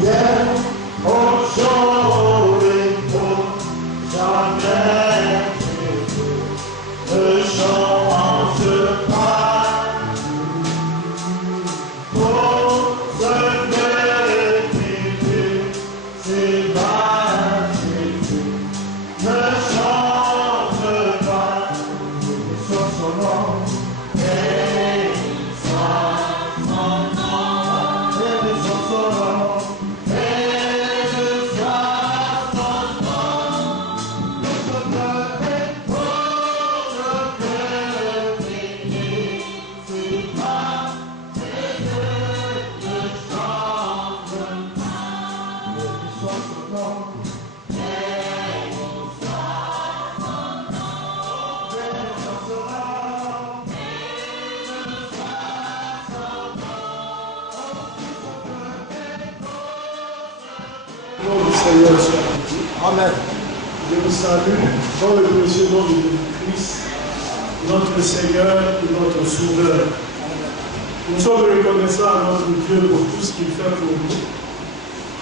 Viens au jour et pour jamais le chant en se passe pour se méditer, c'est baptisé. Ne chante pas sur son nom, et sur son nom, et sur son nom, et sur son nom. Le peuple est pour le bénir, c'est pas et ne chante pas, et sur son nom. Seigneur soit avec vous. Amen. Je vous salue dans le précieux nom de Jésus-Christ, notre Seigneur et notre Sauveur. Nous sommes reconnaissants à notre Dieu pour tout ce qu'il fait pour nous,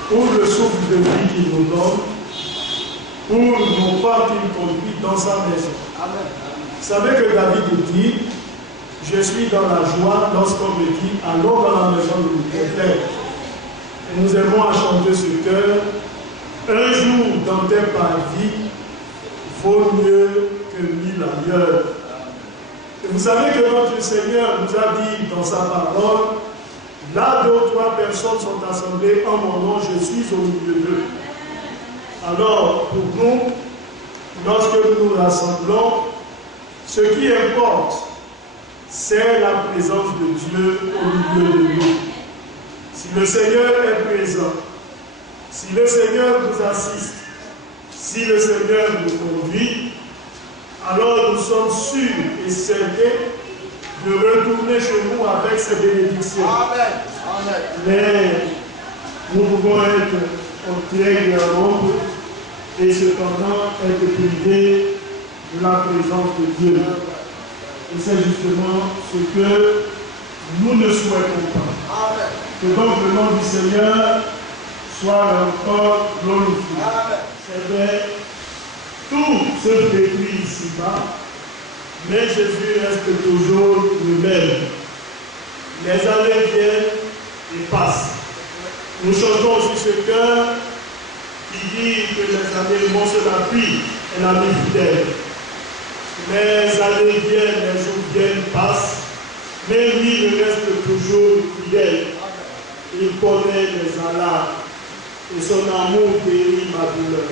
pour le souffle de vie qu'il nous donne, pour nos pas qu'il conduit dans sa maison. Amen. Vous savez que David dit, je suis dans la joie lorsqu'on me dit, allons dans la maison de mon Père. Et nous aimons à chanter ce cœur. Un jour dans tes paradis vaut mieux que 1000 ailleurs. Et vous savez que notre Seigneur nous a dit dans sa parole, là 2 ou 3 personnes sont assemblées en mon nom, je suis au milieu d'eux. Alors, pour nous, lorsque nous nous rassemblons, ce qui importe, c'est la présence de Dieu au milieu de nous. Si le Seigneur est présent, si le Seigneur nous assiste, si le Seigneur nous conduit, alors nous sommes sûrs et certains de retourner chez nous avec ces bénédictions. Amen. Amen. Mais nous pouvons être entiers et en nombre et cependant être privés de la présence de Dieu. Et c'est justement ce que nous ne souhaitons pas. Amen. Que donc le nom du Seigneur soit encore glorifié. C'est vrai, tout se détruit ici-bas, mais Jésus reste toujours le même. Les années viennent et passent. Nous chantons aussi ce cœur qui dit que les années vont se la pluie et la vie fidèle. Les années viennent, les jours viennent, passent, mais lui reste toujours fidèle. Il connaît les alarmes et son amour guérit ma douleur.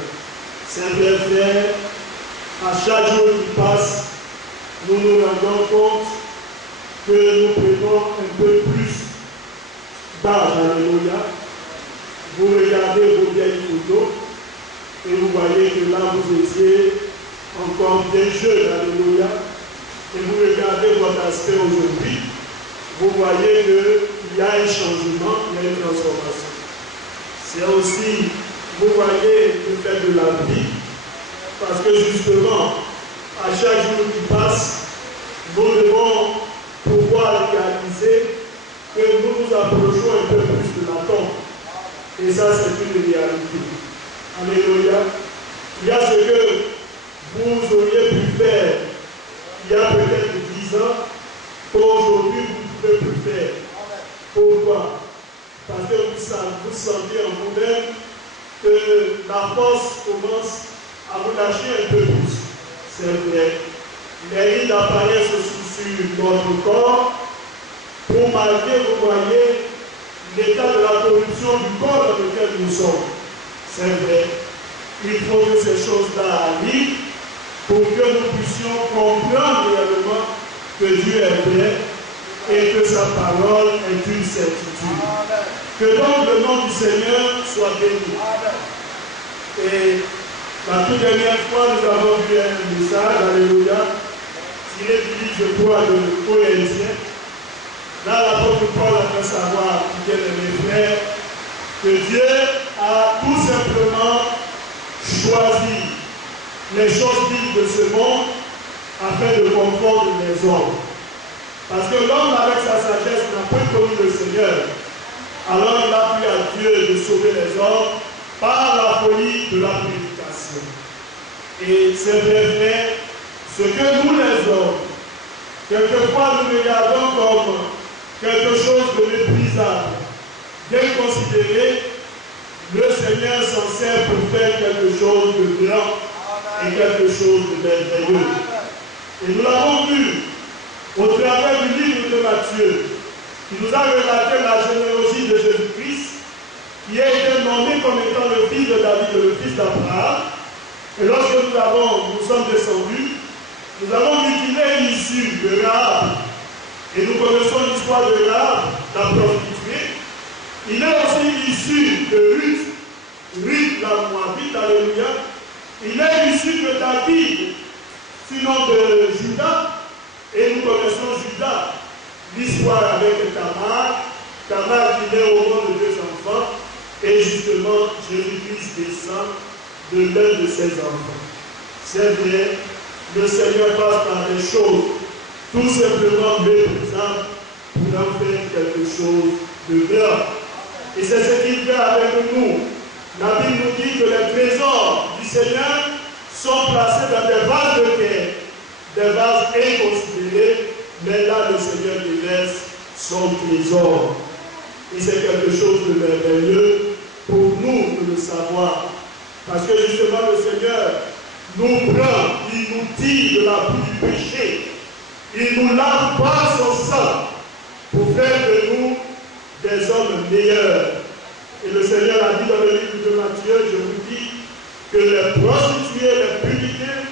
C'est vrai, frère, à chaque jour qui passe, nous nous rendons compte que nous prenons un peu plus d'âge, alléluia. Vous regardez vos vieilles photos et vous voyez que là vous étiez encore bien jeune, alléluia. Et vous regardez votre aspect aujourd'hui, vous voyez qu'il y a un changement, il y a une transformation. C'est aussi, vous voyez, le fait de la vie, parce que justement, à chaque jour qui passe, nous devons pouvoir réaliser que nous nous approchons un peu plus de la tombe. Et ça, c'est une réalité. Alléluia. Il y a ce que vous auriez pu faire il y a peut-être 10 ans, qu'aujourd'hui vous ne pouvez plus faire. Pourquoi? Parce que vous sentez en vous-même que la force commence à vous lâcher un peu plus. C'est vrai. Les rides apparaissent aussi sur notre corps pour marquer, vous voyez, l'état de la corruption du corps dans lequel nous sommes. C'est vrai. Il faut que ces choses-là arrivent pour que nous puissions comprendre réellement que Dieu est vrai et que sa parole est une certitude. Amen. Que donc le nom du Seigneur soit béni. Amen. Et la toute dernière fois, nous avons vu un message, alléluia, tiré du livre, je crois, de Corinthiens. Là, l'apôtre Paul a fait savoir, bien mes frères, que Dieu a tout simplement choisi les choses vives de ce monde afin de confondre les hommes. Parce que l'homme, avec sa sagesse, n'a pas connu le Seigneur. Alors il a pu Dieu de sauver les hommes par la folie de la prédication. Et c'est vrai, ce que nous les hommes, quelquefois nous regardons comme quelque chose de méprisable, d'inconsidéré, le Seigneur s'en sert pour faire quelque chose de grand et quelque chose de merveilleux. Et nous l'avons vu au travers du livre de Matthieu, qui nous a relaté la généalogie de Jésus-Christ, qui a été nommé comme étant le fils de David et le fils d'Abraham. Et lorsque nous sommes descendus, nous avons vu qu'il est issu de Rahab. Et nous connaissons l'histoire de Rahab, la prostituée. Il est aussi issu de Ruth la Moabite, alléluia. Il est issu de David, sinon de Judas. Et nous connaissons Judas, l'histoire avec Tamar qui naît au monde de 2 enfants. Et justement, Jésus-Christ descend de l'un de ses enfants. C'est vrai, le Seigneur passe par des choses tout simplement méprisables pour en faire quelque chose de grand. Et c'est ce qu'il fait avec nous. La Bible nous dit que les trésors du Seigneur sont placés dans des vases de terre, des vases inconsidérés, mais là le Seigneur déverse son trésor. Et c'est quelque chose de merveilleux pour nous de le savoir. Parce que justement le Seigneur nous prend, il nous tire de la boue du péché, il nous lave par son sang pour faire de nous des hommes meilleurs. Et le Seigneur a dit dans le livre de Matthieu, je vous dis que les prostituées, les publicains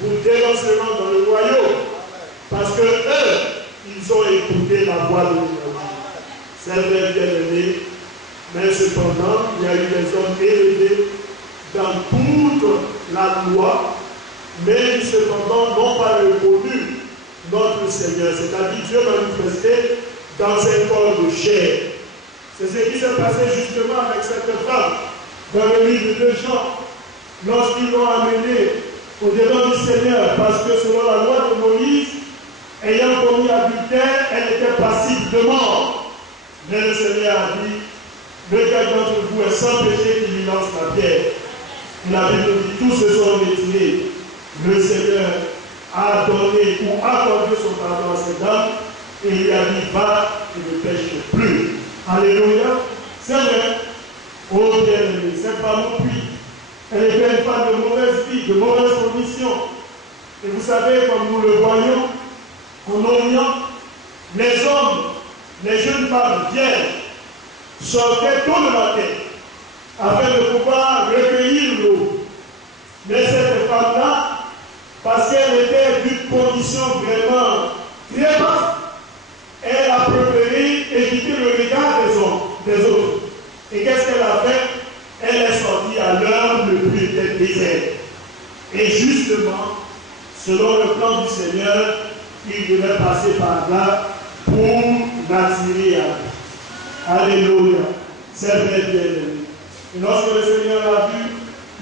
vous dénonceront dans le royaume. Parce que eux, ils ont écouté la voix de l'Évangile. C'est vrai, bien-aimé, mais cependant, il y a eu des hommes élevés dans toute la loi, mais cependant n'ont pas reconnu notre Seigneur, c'est-à-dire Dieu manifesté dans un corps de chair. C'est ce qui s'est passé justement avec cette femme dans le livre de Jean, lorsqu'ils l'ont amenée au devant du Seigneur, parce que selon la loi de Moïse, ayant commis adultère, elle était passible de mort. Mais le Seigneur a dit, lequel d'entre vous est sans péché qui lui lance la pierre. La Bible dit, tous se sont retirés. Le Seigneur a donné ou accordé son pardon à cette dame, et il lui a dit, va et ne pêche plus. Alléluia. C'est vrai. Oh bien-aimé, cette femme au puits, elle était une femme de mauvaise vie, de mauvaise condition. Et vous savez, comme nous le voyons, en Orient, les hommes, les jeunes femmes vierges, sortaient tôt le matin afin de pouvoir recueillir l'eau. Mais cette femme-là, parce qu'elle était d'une condition vraiment très basse, elle a préféré éviter le regard des autres. Et qu'est-ce qu'elle a fait? Elle est sortie à l'heure le plus était désert. Et justement, selon le plan du Seigneur, il devait passer par là pour l'attirer à lui. Alléluia. C'est vrai, bien-aimé. Et lorsque le Seigneur l'a vu,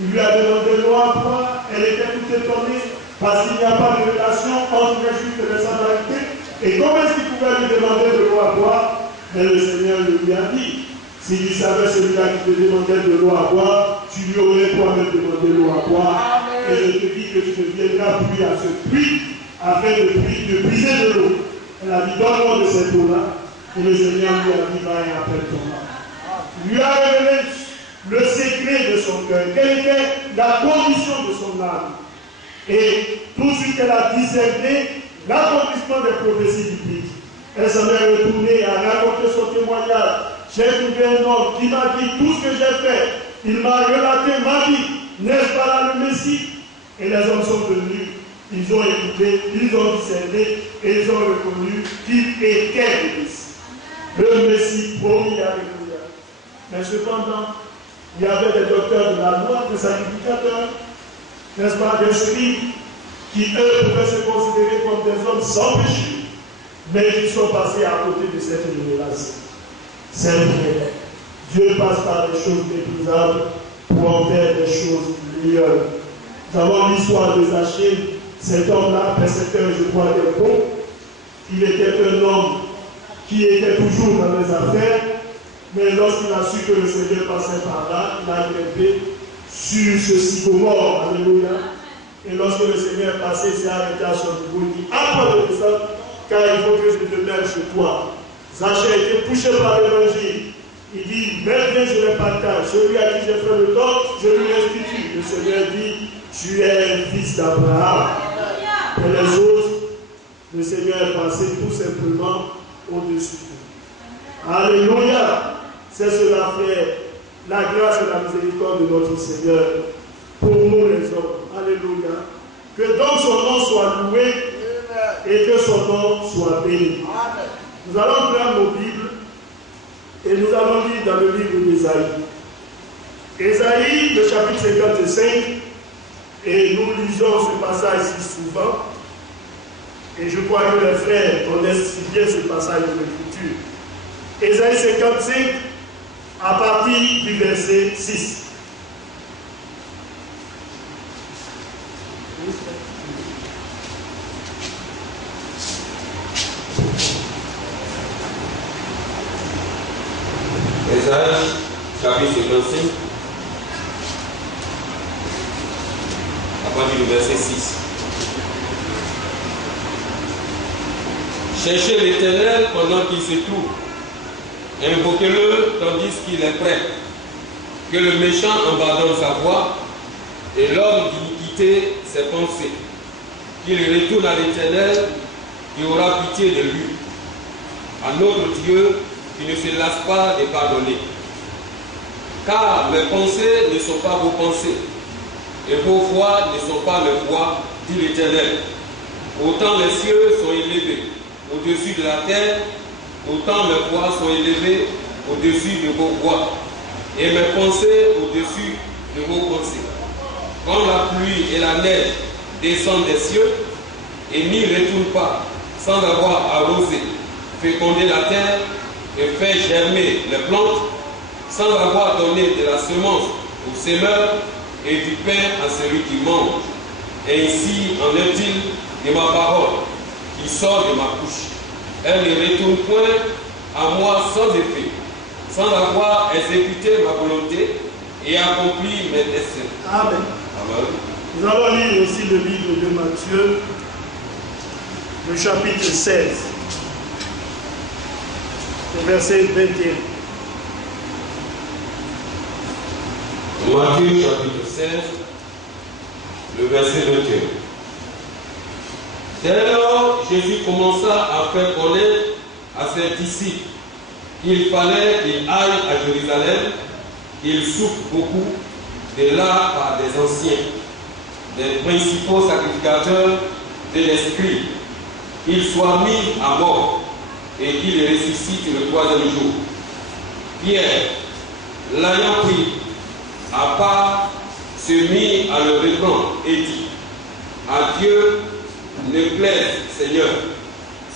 il lui a demandé l'eau à boire. Elle était tout étonnée parce qu'il n'y a pas de relation entre les Juifs et les Samaritains. Et comment est-ce qu'il pouvait lui demander de l'eau à boire? Mais le Seigneur lui a dit, si tu savais celui-là qui te demandait de l'eau à boire, tu lui aurais toi-même demandé l'eau à boire. Amen. Et je te dis que tu ne viendras plus à ce puits afin de puiser de l'eau. Elle a dit, donne-moi de cette eau-là. Et le Seigneur lui a dit, va et appelle ton mari. Il lui a révélé le secret de son cœur, quelle était la condition de son âme. Et tout de suite, elle a discerné l'accomplissement des prophéties bibliques. Elle s'en est retournée à raconter son témoignage. J'ai trouvé un homme qui m'a dit tout ce que j'ai fait. Il m'a relaté ma vie. N'est-ce pas là le Messie? Et les hommes sont venus. Ils ont écouté, ils ont discerné et ils ont reconnu qu'il était le Messie. Le Messie promis avec nous. Mais cependant, il y avait des docteurs de la loi, des sacrificateurs, n'est-ce pas, des scribes, qui eux pouvaient se considérer comme des hommes sans péché, mais qui sont passés à côté de cette révélation. C'est vrai. Dieu passe par des choses méprisables pour en faire des choses meilleures. Nous avons l'histoire de Zachée, cet homme-là, persécuteur, je crois, des bons. Il était un homme qui était toujours dans les affaires, Mais lorsqu'il a su que le Seigneur passait par là, il a grimpé sur ce sycomore. Alléluia. Et lorsque le Seigneur est passé, il s'est arrêté à son niveau. Il dit, apprends de descendre, car il faut que je te mette chez toi. Zaché a été touché par l'évangile. Il dit, mais bien je le partage. Celui à qui j'ai fait le tort, je lui restitue. Le Seigneur dit, tu es un fils d'Abraham. Pour les autres, le Seigneur est passé tout simplement au-dessus d'eux. Alléluia. C'est cela fait la grâce et la miséricorde de notre Seigneur pour nous les hommes. Alléluia. Que donc son nom soit loué et que son nom soit béni. Nous allons prendre nos Bibles et nous allons lire dans le livre d'Ésaïe. Ésaïe, le chapitre 55, et nous lisons ce passage si souvent. Et je crois que les frères connaissent si bien ce passage de l'Écriture. Ésaïe 55, à partir du verset 6. Ésaïe, chapitre 55, à partir du verset 6. Cherchez l'Éternel pendant qu'il se trouve. Invoquez-le tandis qu'il est prêt. Que le méchant abandonne sa voie et l'homme d'iniquité ses pensées. Qu'il retourne à l'Éternel qui aura pitié de lui. À notre Dieu qui ne se lasse pas de pardonner. Car mes pensées ne sont pas vos pensées et vos voies ne sont pas mes voies, dit l'Éternel. Autant les cieux sont élevés au-dessus de la terre, autant mes voies sont élevées au-dessus de vos voies, et mes pensées au-dessus de vos pensées. Quand la pluie et la neige descendent des cieux, et n'y retournent pas, sans avoir arrosé, fécondé la terre, et fait germer les plantes, sans avoir donné de la semence au semeur, et du pain à celui qui mange. Ainsi en est-il de ma parole, qui sort de ma bouche. Elle ne retourne point à moi sans effet, sans avoir exécuté ma volonté et accompli mes desseins. Amen. Amen. Nous allons lire aussi le livre de Matthieu, le chapitre 16, le verset 21. Matthieu chapitre 16, le verset 21. Dès lors, Jésus commença à faire connaître à ses disciples qu'il fallait qu'il aille à Jérusalem, qu'il souffre beaucoup, de là par des anciens, des principaux sacrificateurs de l'esprit, qu'il soit mis à mort et qu'il ressuscite le troisième jour. Pierre, l'ayant pris à part, se mit à le reprendre et dit, à Dieu ne plaise, Seigneur,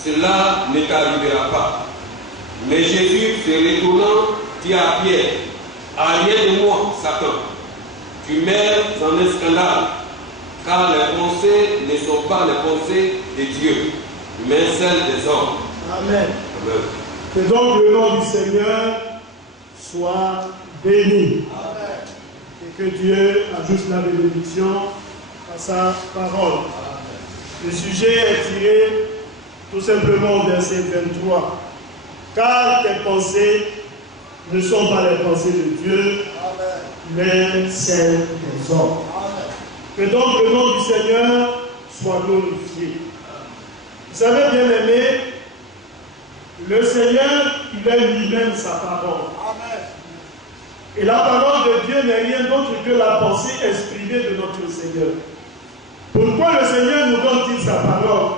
cela ne t'arrivera pas. Mais Jésus, se retournant, dit à Pierre, arrière de moi, Satan, tu mets en un scandale, car les pensées ne sont pas les pensées de Dieu, mais celles des hommes. Amen. Amen. Que donc le nom du Seigneur soit béni. Amen. Et que Dieu ajoute la bénédiction à sa parole. Le sujet est tiré tout simplement au verset 23. Car tes pensées ne sont pas les pensées de Dieu, mais celles des hommes. Que donc le nom du Seigneur soit glorifié. Vous savez, bien aimé, le Seigneur, il est lui-même sa parole. Et la parole de Dieu n'est rien d'autre que la pensée exprimée de notre Seigneur. Pourquoi le Seigneur nous donne-t-il sa parole?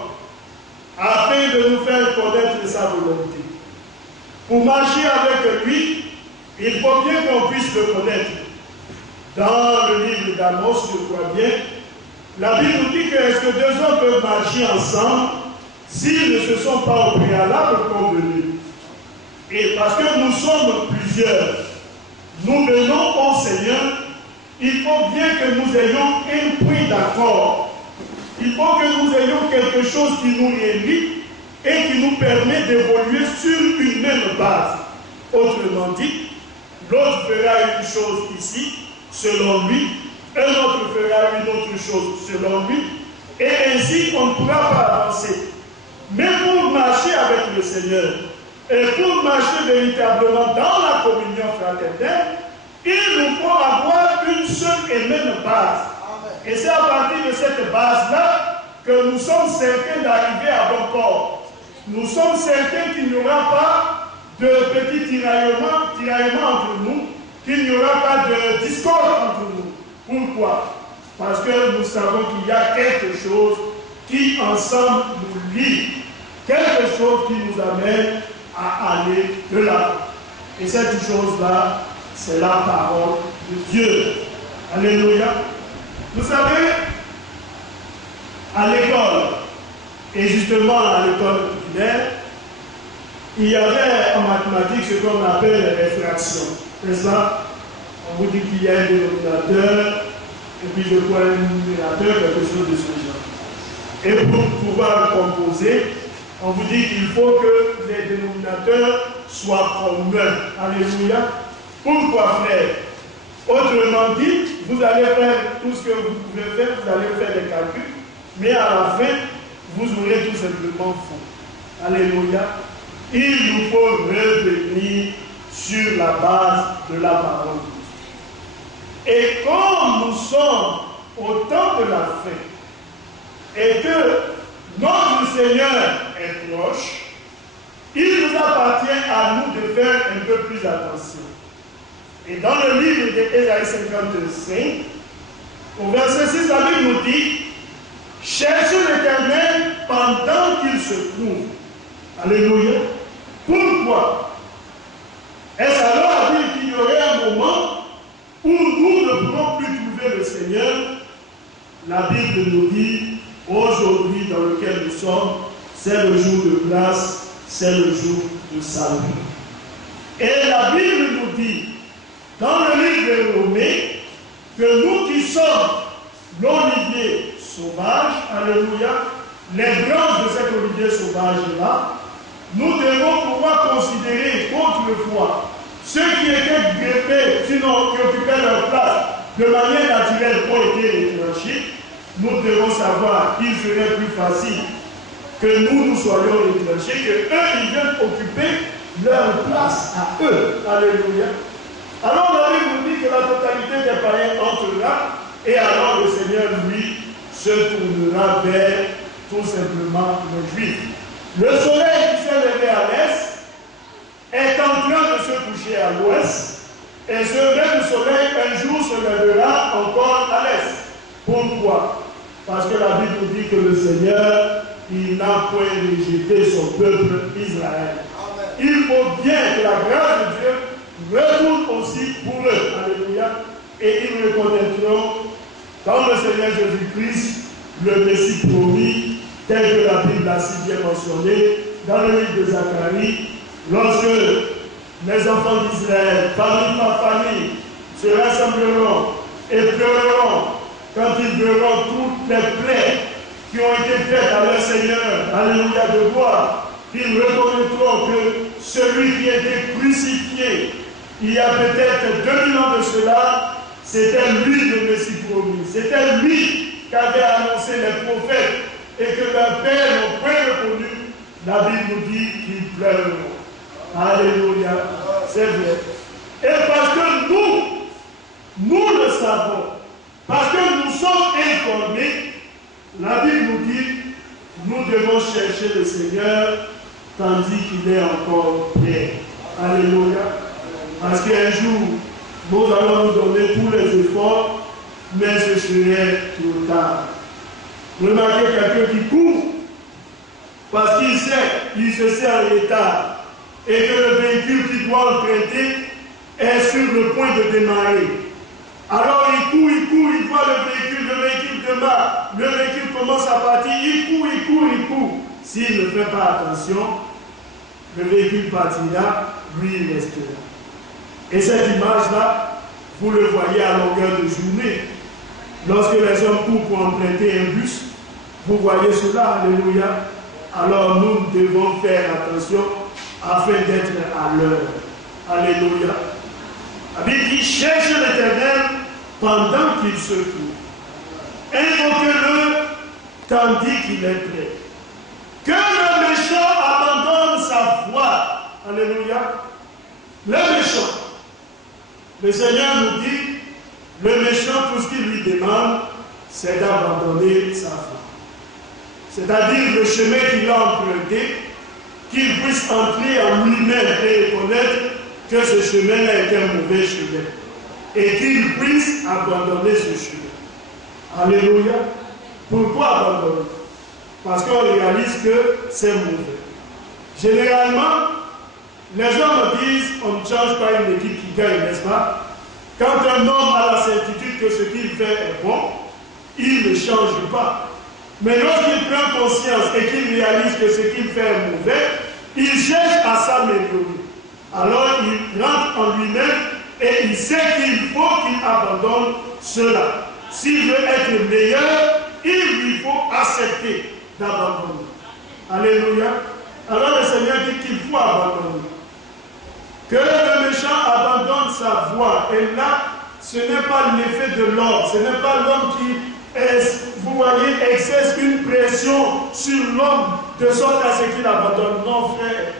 Afin de nous faire connaître sa volonté. Pour marcher avec lui, il faut bien qu'on puisse le connaître. Dans le livre d'Amos, je crois bien, la Bible nous dit que est-ce que deux hommes peuvent marcher ensemble s'ils ne se sont pas au préalable convenus? Et parce que nous sommes plusieurs, nous venons au Seigneur, il faut bien que nous ayons un point d'accord. Il faut que nous ayons quelque chose qui nous relie et qui nous permet d'évoluer sur une même base. Autrement dit, l'autre fera une chose ici, selon lui, un autre fera une autre chose selon lui, et ainsi on ne pourra pas avancer. Mais pour marcher avec le Seigneur, et pour marcher véritablement dans la communion fraternelle, il nous faut avoir une seule et même base. Et c'est à partir de cette base-là que nous sommes certains d'arriver à bon port. Nous sommes certains qu'il n'y aura pas de petits tiraillements entre nous, qu'il n'y aura pas de discorde entre nous. Pourquoi? Parce que nous savons qu'il y a quelque chose qui ensemble nous lie, quelque chose qui nous amène à aller de l'avant. Et cette chose-là, c'est la parole de Dieu. Alléluia. Vous savez, à l'école, et justement à l'école primaire, il y avait en mathématiques ce qu'on appelle les réfractions. C'est ça? On vous dit qu'il y a un dénominateur, et puis je crois un numérateur, quelque chose de ce genre. Et pour pouvoir composer, on vous dit qu'il faut que les dénominateurs soient communs. Alléluia. Pourquoi faire? Autrement dit, vous allez faire tout ce que vous pouvez faire, vous allez faire des calculs, mais à la fin, vous aurez tout simplement faux. Alléluia. Il nous faut revenir sur la base de la parole. Et comme nous sommes au temps de la fin, et que notre Seigneur est proche, il nous appartient à nous de faire un peu plus attention. Et dans le livre d'Ésaïe 55, au verset 6, la Bible nous dit: cherchez l'Éternel pendant qu'il se trouve. Alléluia. Pourquoi? Est-ce alors à dire qu'il y aurait un moment où nous ne pourrons plus trouver le Seigneur? La Bible nous dit: aujourd'hui dans lequel nous sommes, c'est le jour de grâce, c'est le jour de salut. Et la Bible nous dit, dans le livre de Romains, que nous qui sommes l'olivier sauvage, alléluia, les branches de cet olivier sauvage-là, nous devons pouvoir considérer qu'autrefois, ceux qui étaient greffés, sinon qui occupaient leur place de manière naturelle, ont été retranchés. Nous devons savoir qu'il serait plus facile que nous soyons retranchés, que eux, ils viennent occuper leur place à eux. Alléluia. Alors la Bible nous dit que la totalité des païens entrera, et alors le Seigneur, lui, se tournera vers tout simplement les Juifs. Le soleil qui s'est levé à l'est est en train de se coucher à l'ouest, et ce même soleil un jour se lèvera encore à l'est. Pourquoi? Parce que la Bible nous dit que le Seigneur, il n'a point rejeté son peuple Israël. Amen. Il faut bien que la grâce de Dieu retourne aussi pour eux. Alléluia. Et ils reconnaîtront dans le Seigneur Jésus-Christ le Messie promis, tel que la Bible l'a si bien mentionné dans le livre de Zacharie, lorsque les enfants d'Israël, famille par famille, se rassembleront et pleureront quand ils verront toutes les plaies qui ont été faites à leur Seigneur, alléluia, de voir, qu'ils reconnaîtront que celui qui a été crucifié il y a peut-être 2000 ans de cela, c'était lui le Messie promis. C'était lui qu'avaient annoncé les prophètes et que leurs pères n'ont point reconnu. La Bible nous dit qu'ils pleureront. Alléluia. C'est vrai. Et parce que nous le savons, parce que nous sommes informés, la Bible nous dit, nous devons chercher le Seigneur tandis qu'il est encore prêt. Alléluia. Parce qu'un jour, nous allons nous donner tous les efforts, mais ce serait trop tard. Remarquez quelqu'un qui court, parce qu'il sait, il se sait en état, et que le véhicule qu'il doit emprunter est sur le point de démarrer. Alors il court, il voit le véhicule démarre, le véhicule commence à partir, il court. S'il ne fait pas attention, le véhicule partira, lui il restera. Et cette image-là, vous le voyez à longueur de journée. Lorsque les hommes courent pour emprunter un bus, vous voyez cela, alléluia. Alors nous devons faire attention afin d'être à l'heure. Alléluia. La Bible dit, cherche l'Éternel pendant qu'il se trouve. Invoquez-le tandis qu'il est prêt. Que le méchant abandonne sa voie. Alléluia. Le méchant. Le Seigneur nous dit, le méchant, tout ce qu'il lui demande, c'est d'abandonner sa voie. C'est-à-dire le chemin qu'il a emprunté, qu'il puisse entrer en lui-même et reconnaître que ce chemin-là est un mauvais chemin. Et qu'il puisse abandonner ce chemin. Alléluia. Pourquoi abandonner? Parce qu'on réalise que c'est mauvais. Généralement, les gens me disent, on ne change pas une équipe qui gagne, n'est-ce pas? Quand un homme a la certitude que ce qu'il fait est bon, il ne change pas. Mais lorsqu'il prend conscience et qu'il réalise que ce qu'il fait est mauvais, il cherche à s'améliorer. Alors il rentre en lui-même et il sait qu'il faut qu'il abandonne cela. S'il veut être meilleur, il lui faut accepter d'abandonner. Alléluia. Alors le Seigneur dit qu'il faut abandonner. Que le méchant abandonne sa voie. Et là, ce n'est pas l'effet de l'homme. Ce n'est pas l'homme qui, vous voyez, exerce une pression sur l'homme de sorte à ce qu'il abandonne. Non, frère.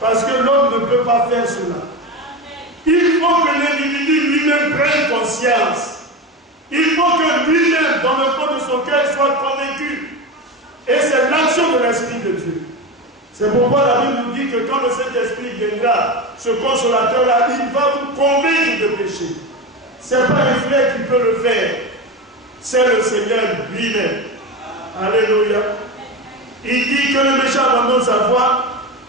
Parce que l'homme ne peut pas faire cela. Il faut que l'individu lui-même prenne conscience. Il faut que lui-même, dans le fond de son cœur, soit convaincu. Et c'est l'action de l'Esprit de Dieu. C'est pourquoi la Bible nous dit que quand le Saint-Esprit viendra, ce consolateur-là, il va vous convaincre de péché. Ce n'est pas un frère qui peut le faire. C'est le Seigneur lui-même. Alléluia. Il dit que le méchant abandonne sa voie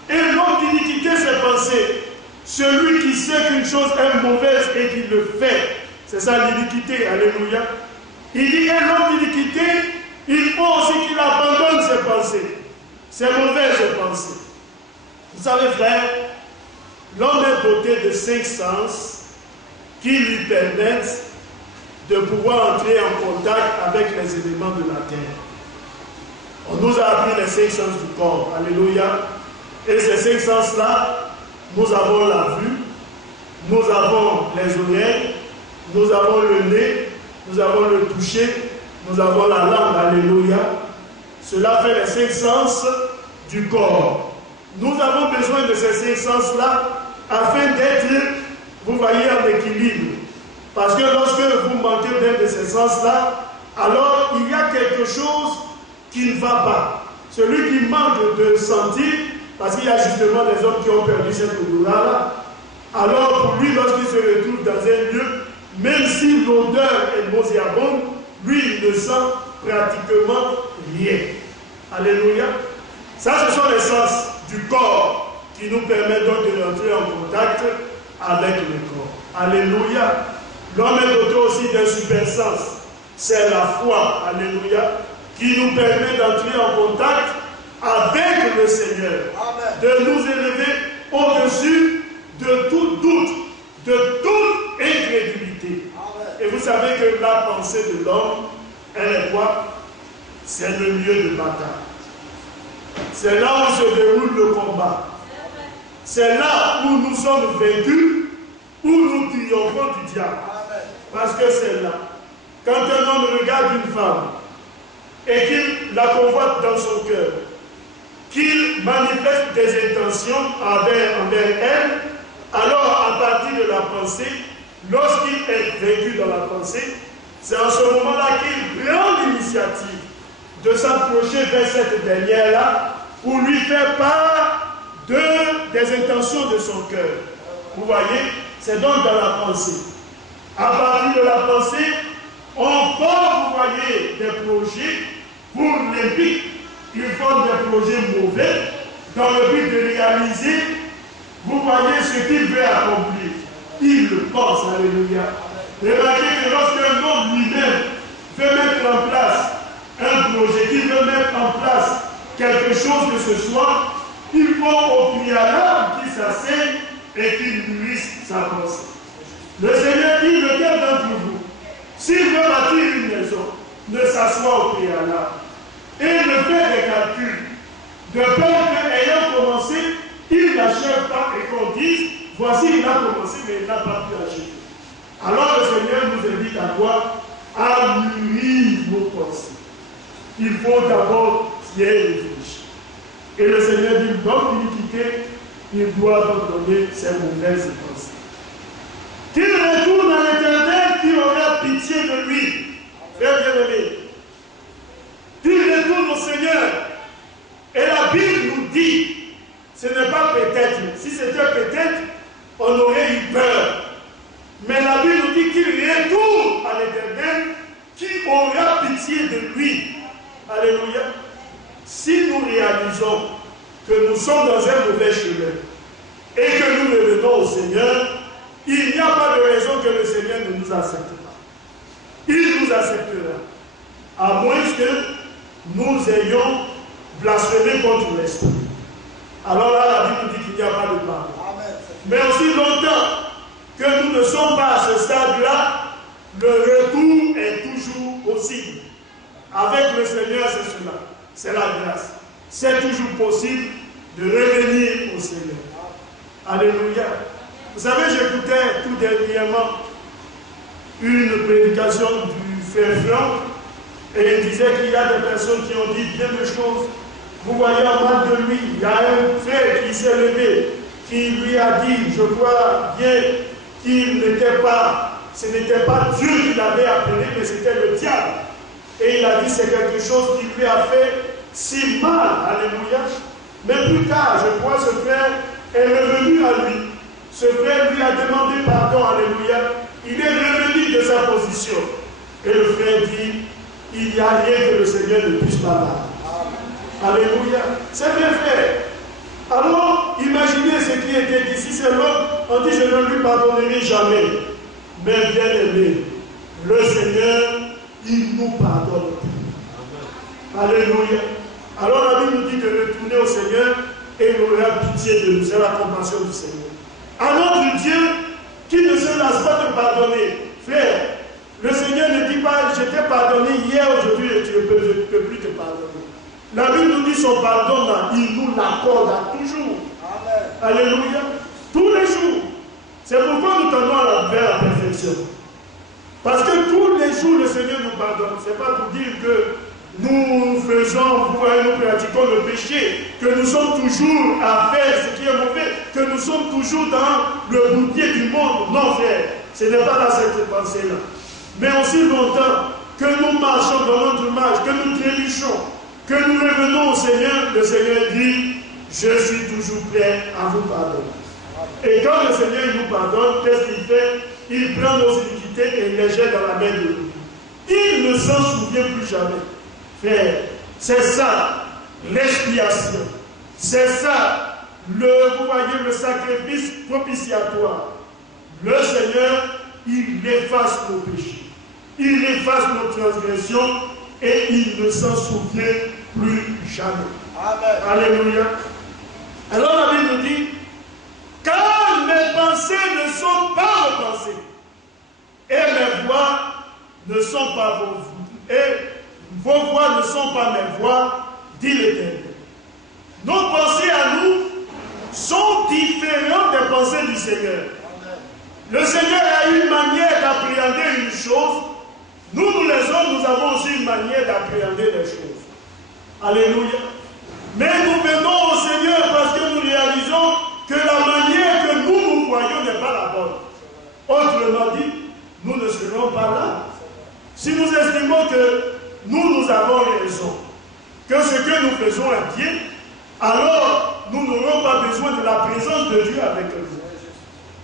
et l'homme d'iniquité ses pensées. Celui qui sait qu'une chose est mauvaise et qui le fait. C'est ça l'iniquité. Alléluia. Il dit que l'homme d'iniquité, il faut aussi qu'il abandonne ses pensées. Ces mauvaises pensées. Vous savez, frère, l'homme est doté de 5 sens qui lui permettent de pouvoir entrer en contact avec les éléments de la terre. On nous a appris les 5 sens du corps. Alléluia. Et ces 5 sens-là, nous avons la vue, nous avons les oreilles, nous avons le nez, nous avons le toucher, nous avons la langue. Alléluia. Cela fait les 5 sens du corps. Nous avons besoin de ces 5 sens-là afin d'être, vous voyez, en équilibre. Parce que lorsque vous manquez d'un de ces sens-là, alors il y a quelque chose qui ne va pas. Celui qui manque de sentir, parce qu'il y a justement des hommes qui ont perdu cette odeur-là, alors pour lui, lorsqu'il se retrouve dans un lieu, même si l'odeur est nauséabonde, lui, il ne sent pratiquement rien. Alléluia. Ça, ce sont les sens du corps qui nous permettent donc de rentrer en contact avec le corps. Alléluia. L'homme est doté aussi d'un super sens. C'est la foi. Alléluia. Qui nous permet d'entrer en contact avec le Seigneur. Amen. De nous élever au-dessus de tout doute, de toute incrédulité. Amen. Et vous savez que la pensée de l'homme, elle est quoi? C'est le lieu de bataille. C'est là où se déroule le combat. C'est là où nous sommes vaincus, où nous triomphons du diable. Parce que c'est là. Quand un homme regarde une femme et qu'il la convoite dans son cœur, qu'il manifeste des intentions envers elle, alors à partir de la pensée, lorsqu'il est vaincu dans la pensée, c'est en ce moment-là qu'il prend l'initiative de s'approcher vers cette dernière-là pour lui faire part des intentions de son cœur. Vous voyez, c'est donc dans la pensée. À partir de la pensée, on forme, vous voyez, des projets pour l'impie. Il forme des projets mauvais dans le but de réaliser, vous voyez, ce qu'il veut accomplir. Il le pense, alléluia. Remarquez que lorsqu'un homme lui-même veut mettre en place un projet, qu'il veut mettre en place quelque chose que ce soit, il faut au préalable qu'il s'asseye et qu'il nourrisse sa pensée. Le Seigneur dit, lequel d'entre vous, s'il veut bâtir une maison, ne s'assoit au préalable et ne fait des calculs, de peur qu'ayant commencé, il n'achève pas et qu'on dise, Voici, il a commencé, mais il n'a pas pu achever. Alors le Seigneur nous invite à quoi? À mûrir nos pensées. Il faut d'abord qu'il y ait réfléchi. Et le Seigneur dit, dans l'iniquité, il doit abandonner ses mauvaises pensées. Qu'il retourne à l'Éternel qui aura pitié de lui. Frère bien-aimé. Qu'il retourne au Seigneur. Et la Bible nous dit, ce n'est pas peut-être. Si c'était peut-être, on aurait eu peur. Mais la Bible nous dit qu'il retourne à l'Éternel qui aura pitié de lui. Alléluia. Si nous réalisons que nous sommes dans un mauvais chemin et que nous revenons au Seigneur, il n'y a pas de raison que le Seigneur ne nous accepte pas. Il nous acceptera. À moins que nous ayons blasphémé contre l'Esprit. Alors là, la Bible nous dit qu'il n'y a pas de pardon. Mais aussi longtemps que nous ne sommes pas à ce stade-là, le retour est toujours possible. Avec le Seigneur, c'est cela. C'est la grâce. C'est toujours possible de revenir au Seigneur. Alléluia. Vous savez, j'écoutais tout dernièrement une prédication du frère Franck et il disait qu'il y a des personnes qui ont dit bien de choses. Vous voyez en mal de lui, il y a un frère qui s'est levé, qui lui a dit, je vois bien qu'il n'était pas, ce n'était pas Dieu qui l'avait appelé, mais c'était le diable. Et il a dit c'est quelque chose qui lui a fait si mal, alléluia. Mais plus tard, je crois, ce frère est revenu à lui. Ce frère lui a demandé pardon, alléluia. Il est revenu de sa position. Et le frère dit, il n'y a rien que le Seigneur ne puisse pas faire. Alléluia. C'est bien fait. Alors, imaginez ce qui était dit. Si c'est l'homme, on dit, je ne lui pardonnerai jamais. Mais bien aimé, le Seigneur, il nous pardonne. Alléluia. Alors la Bible nous dit de retourner au Seigneur et il aura pitié de nous. C'est la compassion du Seigneur. Alors du Dieu qui ne se lasse pas de pardonner. Frère, le Seigneur ne dit pas, je t'ai pardonné hier, aujourd'hui, et je ne peux plus te pardonner. La Bible nous dit son pardon, là, il nous l'accorde à toujours. Amen. Alléluia. Tous les jours. C'est pourquoi nous tendons vers la perfection. Parce que tous les jours, le Seigneur nous pardonne. Ce n'est pas pour dire que nous faisons, vous voyez, nous pratiquons le péché, que nous sommes toujours à faire ce qui est mauvais, que nous sommes toujours dans le bouclier du monde. Non, frère, ce n'est pas dans cette pensée-là. Mais aussi longtemps que nous marchons dans notre marche, que nous trébuchons, que nous revenons au Seigneur, le Seigneur dit, je suis toujours prêt à vous pardonner. Et quand le Seigneur nous pardonne, qu'est-ce qu'il fait? Il prend nos iniquités et les jette dans la main de nous. Il ne s'en souvient plus jamais. Frère, c'est ça l'expiation. C'est ça vous voyez, le sacrifice propitiatoire. Le Seigneur, il efface nos péchés. Il efface nos transgressions et il ne s'en souvient plus jamais. Amen. Alléluia. Alors la Bible nous dit, car mes pensées ne sont pas vos pensées, et mes voix ne sont pas vos voix, et vos voix ne sont pas mes voix, dit l'Éternel. Nos pensées à nous sont différentes des pensées du Seigneur. Le Seigneur a une manière d'appréhender une chose. Nous les hommes, nous avons aussi une manière d'appréhender les choses. Alléluia. Mais nous venons au Seigneur parce que nous réalisons que la manière que nous voyons n'est pas la bonne. Autrement dit, nous ne serons pas là. Si nous estimons que nous avons raison, que ce que nous faisons est bien, alors nous n'aurons pas besoin de la présence de Dieu avec nous.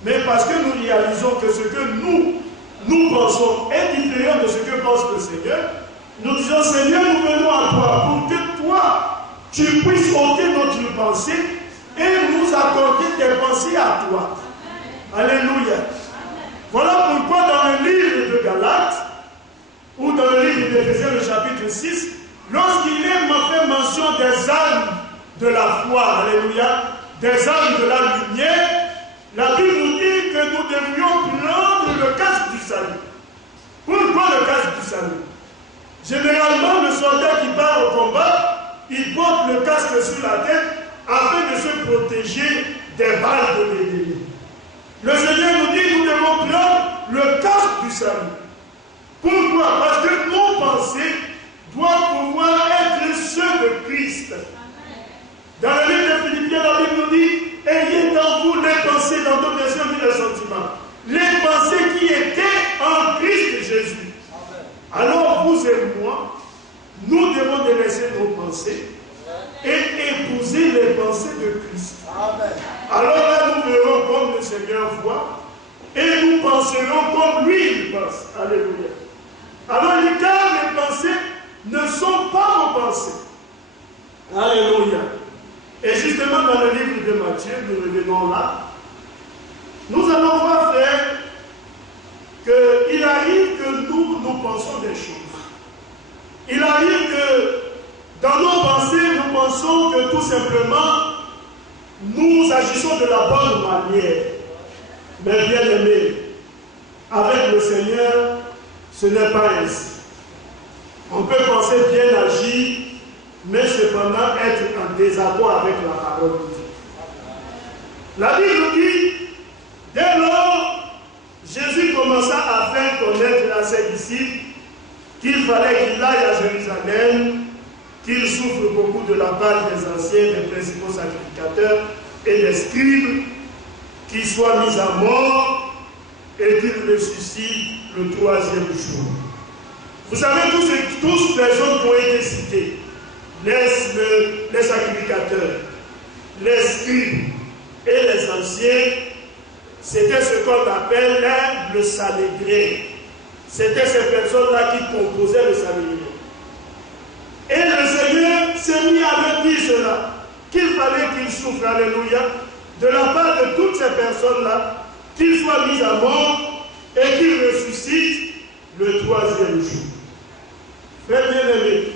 Mais parce que nous réalisons que ce que nous pensons est différent de ce que pense le Seigneur, nous disons, Seigneur, nous venons à toi pour que toi, tu puisses ôter notre pensée et nous accorder tes pensées à toi. Alléluia. Voilà pourquoi dans le livre de Galates, ou dans le livre d'Éphésiens, le chapitre 6, lorsqu'il est fait mention des armes de la foi, alléluia, des armes de la lumière, la Bible nous dit que nous devrions prendre le casque du salut. Pourquoi le casque du salut? Généralement, le soldat qui part au combat, il porte le casque sur la tête afin de se protéger des balles de l'ennemi. Le Seigneur nous dit que nous devons prendre le casque du salut. Pourquoi? Parce que nos pensées doivent pouvoir être ceux de Christ. Dans le livre de Philippiens, la Bible nous dit, ayez en vous les pensées, dans d'autres versions, les sentiments. Les pensées qui étaient en Christ Jésus. Alors vous et moi, nous devons délaisser nos pensées et épouser les pensées de Christ. Amen. Alors là, nous verrons comme le Seigneur voit et nous penserons comme lui il pense. Alléluia. Alors, car les pensées ne sont pas nos pensées. Alléluia. Et justement, dans le livre de Matthieu, nous revenons là, nous allons voir, frère, qu'il arrive que nous pensons des choses. Il arrive que dans nos pensées, nous pensons que tout simplement, nous agissons de la bonne manière. Mais bien aimé, avec le Seigneur, ce n'est pas ainsi. On peut penser bien agir, mais cependant être en désaccord avec la parole de Dieu. La Bible dit, dès lors, Jésus commença à faire connaître à ses disciples qu'il fallait qu'il aille à Jérusalem, qu'il souffre beaucoup de la part des anciens, des principaux sacrificateurs et des scribes, qu'il soit mis à mort et qu'il ressuscite le 3e jour. Vous savez, tous les hommes qui ont été cités, les sacrificateurs, les scribes et les anciens, c'était ce qu'on appelle le Sanhédrin. C'était ces personnes-là qui composaient le Sanhédrin. Et le Seigneur s'est mis à leur dire cela, qu'il fallait qu'il souffre, alléluia, de la part de toutes ces personnes-là, qu'il soit mis à mort et qu'il ressuscite le 3e jour. Frère bien-aimé,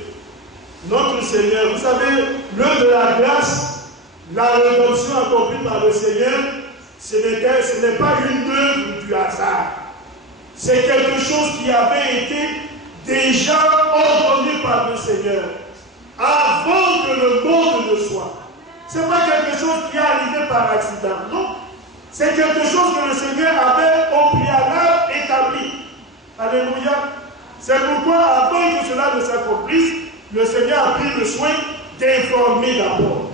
notre Seigneur, vous savez, l'œuvre de la grâce, la rédemption accomplie par le Seigneur, ce n'est pas une œuvre du hasard. C'est quelque chose qui avait été déjà ordonné par le Seigneur avant que le monde ne soit. Ce n'est pas quelque chose qui est arrivé par accident, non. C'est quelque chose que le Seigneur avait au préalable établi. Alléluia. C'est pourquoi, avant que cela ne s'accomplisse, le Seigneur a pris le soin d'informer d'abord.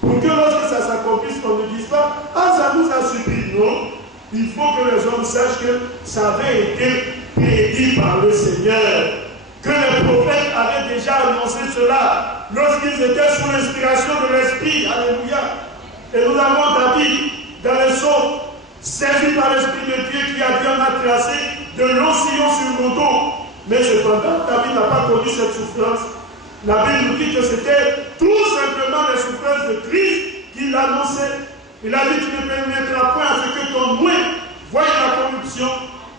Pour que lorsque ça s'accomplisse, on ne dise pas, ah, ça nous a suffi. Non. Il faut que les hommes sachent que ça avait été prédit par le Seigneur. Que les prophètes avaient déjà annoncé cela lorsqu'ils étaient sous l'inspiration de l'Esprit. Alléluia. Et nous avons David dans les psaumes, servi par l'Esprit de Dieu qui a dit en a tracé de longs sillons sur mon dos. Mais cependant, David n'a pas connu cette souffrance. La Bible nous dit que c'était tout simplement les souffrances de Christ qu'il annonçait. Il a dit, tu ne permettras point à ce que ton moins voie la corruption.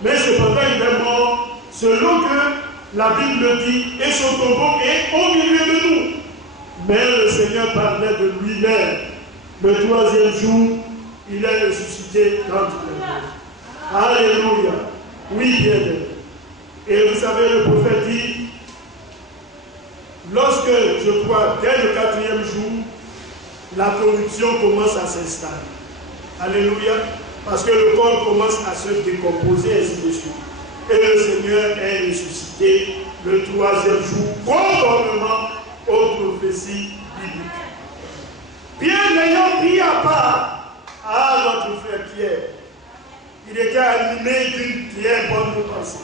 Mais cependant, il est mort selon que la Bible dit, et son tombeau est au milieu de nous. Mais le Seigneur parlait de lui-même. Le 3e jour, il est ressuscité d'entre les morts. Alléluia. Oui, bien aimé. Et vous savez, le prophète dit, lorsque, je crois, dès le 4e jour, la corruption commence à s'installer. Alléluia. Parce que le corps commence à se décomposer, ainsi de suite. Et le Seigneur est ressuscité le 3e jour, conformément aux prophéties bibliques. Pierre n'ayant pris à part à notre frère Pierre, il était animé d'une très bonne pensée.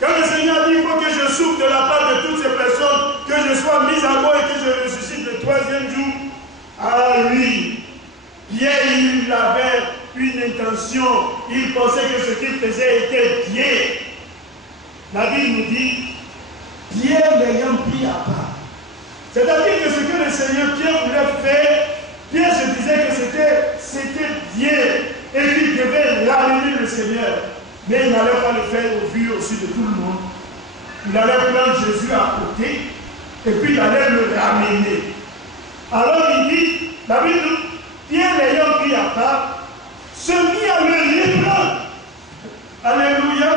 Quand le Seigneur dit, il faut que je souffre de la part de toutes ces personnes, que je sois mis à mort et que je ressuscite le 3e jour, ah oui, Pierre, il avait une intention, il pensait que ce qu'il faisait était bien. La Bible nous dit, Pierre n'ayant pris à part. C'est-à-dire que ce que le Seigneur Pierre voulait faire, Pierre se disait que c'était bien et qu'il devait ramener le Seigneur. Mais il n'allait pas le faire au vu aussi de tout le monde. Il allait prendre Jésus à côté et puis il allait le ramener. Alors il dit, la Bible, Pierre n'ayant pris à part, se mit à le reprendre. Alléluia.